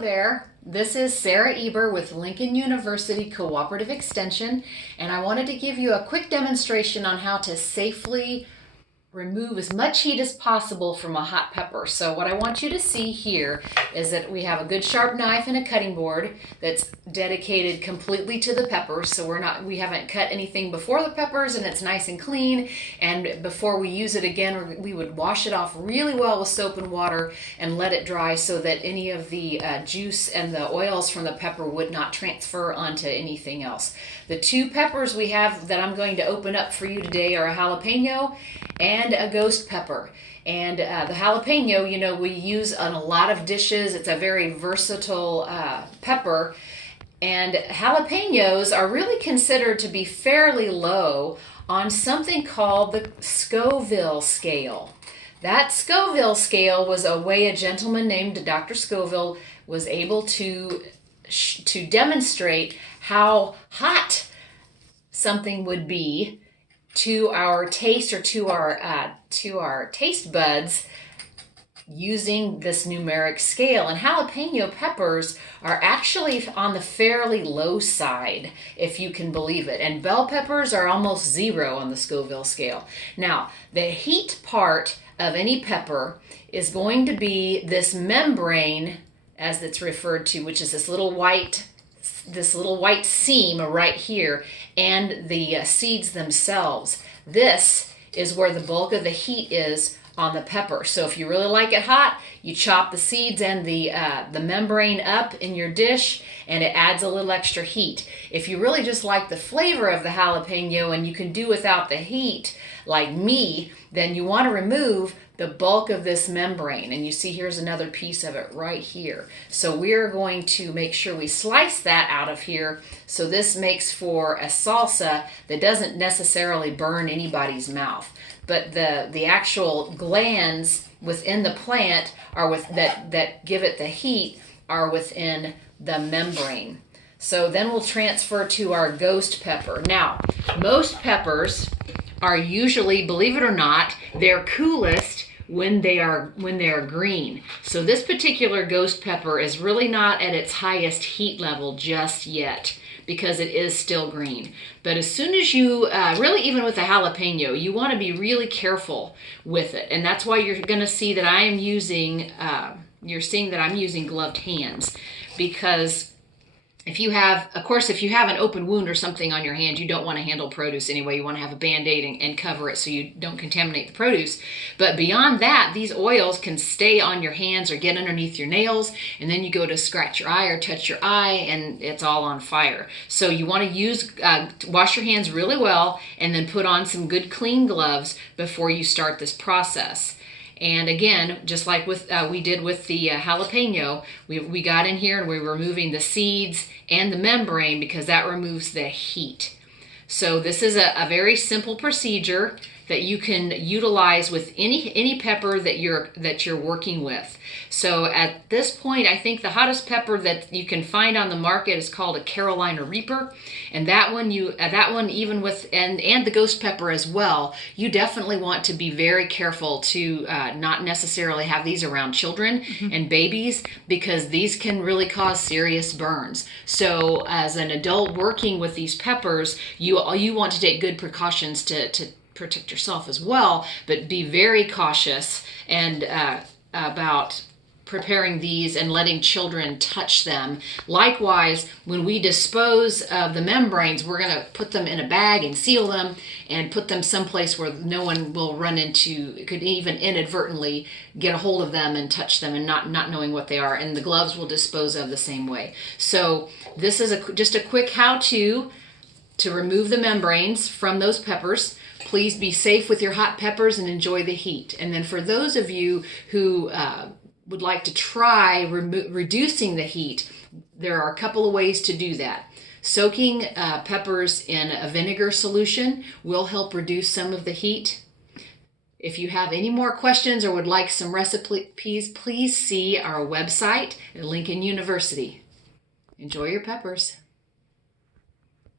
there, this is Sarah Eber with Lincoln University Cooperative Extension, and I wanted to give you a quick demonstration on how to safely remove as much heat as possible from a hot pepper. So what I want you to see here is that we have a good sharp knife and a cutting board that's dedicated completely to the peppers. So we haven't cut anything before the peppers, and it's nice and clean. And before we use it again, we would wash it off really well with soap and water and let it dry so that any of the juice and the oils from the pepper would not transfer onto anything else. The two peppers we have that I'm going to open up for you today are a jalapeno and a ghost pepper. And the jalapeno, we use on a lot of dishes. It's a very versatile pepper. And jalapenos are really considered to be fairly low on something called the Scoville scale. That Scoville scale was a way a gentleman named Dr. Scoville was able to demonstrate how hot something would be to our taste or to our taste buds using this numeric scale. And jalapeno peppers are actually on the fairly low side, if you can believe it. And bell peppers are almost 0 on the Scoville scale. Now, the heat part of any pepper is going to be this membrane, as it's referred to, which is this little white seam right here, and the seeds themselves. This is where the bulk of the heat is on the pepper. So if you really like it hot, you chop the seeds and the membrane up in your dish, and it adds a little extra heat. If you really just like the flavor of the jalapeno and you can do without the heat, like me, then you want to remove the bulk of this membrane. And you see here's another piece of it right here. So we're going to make sure we slice that out of here, so this makes for a salsa that doesn't necessarily burn anybody's mouth. But the actual glands within the plant are that give it the heat are within the membrane. So then we'll transfer to our ghost pepper. Now, most peppers are usually, believe it or not, they're coolest when they are green. So this particular ghost pepper is really not at its highest heat level just yet, because it is still green. But as soon as you, really even with the jalapeno, you want to be really careful with it. And that's why you're going to see that I am using, you're seeing that I'm using gloved hands, because if you have an open wound or something on your hand, you don't want to handle produce anyway. You want to have a Band-Aid and cover it so you don't contaminate the produce. But beyond that, these oils can stay on your hands or get underneath your nails, and then you go to scratch your eye or touch your eye, and it's all on fire. So you want to wash your hands really well, and then put on some good clean gloves before you start this process. And again, just like we did with the jalapeno, we got in here and we're removing the seeds and the membrane, because that removes the heat. So this is a very simple procedure that you can utilize with any pepper that you're working with. So at this point, I think the hottest pepper that you can find on the market is called a Carolina Reaper, and that one even with and the ghost pepper as well, you definitely want to be very careful to not necessarily have these around children and babies, because these can really cause serious burns. So as an adult working with these peppers, you want to take good precautions to protect yourself as well, but be very cautious and about preparing these and letting children touch them. Likewise, when we dispose of the membranes, we're going to put them in a bag and seal them and put them someplace where no one will could even inadvertently get a hold of them and touch them and not knowing what they are. And the gloves will dispose of the same way. So this is just a quick how-to to remove the membranes from those peppers. Please be safe with your hot peppers and enjoy the heat. And then for those of you who would like to try reducing the heat, there are a couple of ways to do that. Soaking peppers in a vinegar solution will help reduce some of the heat. If you have any more questions or would like some recipes, please see our website at Lincoln University. Enjoy your peppers.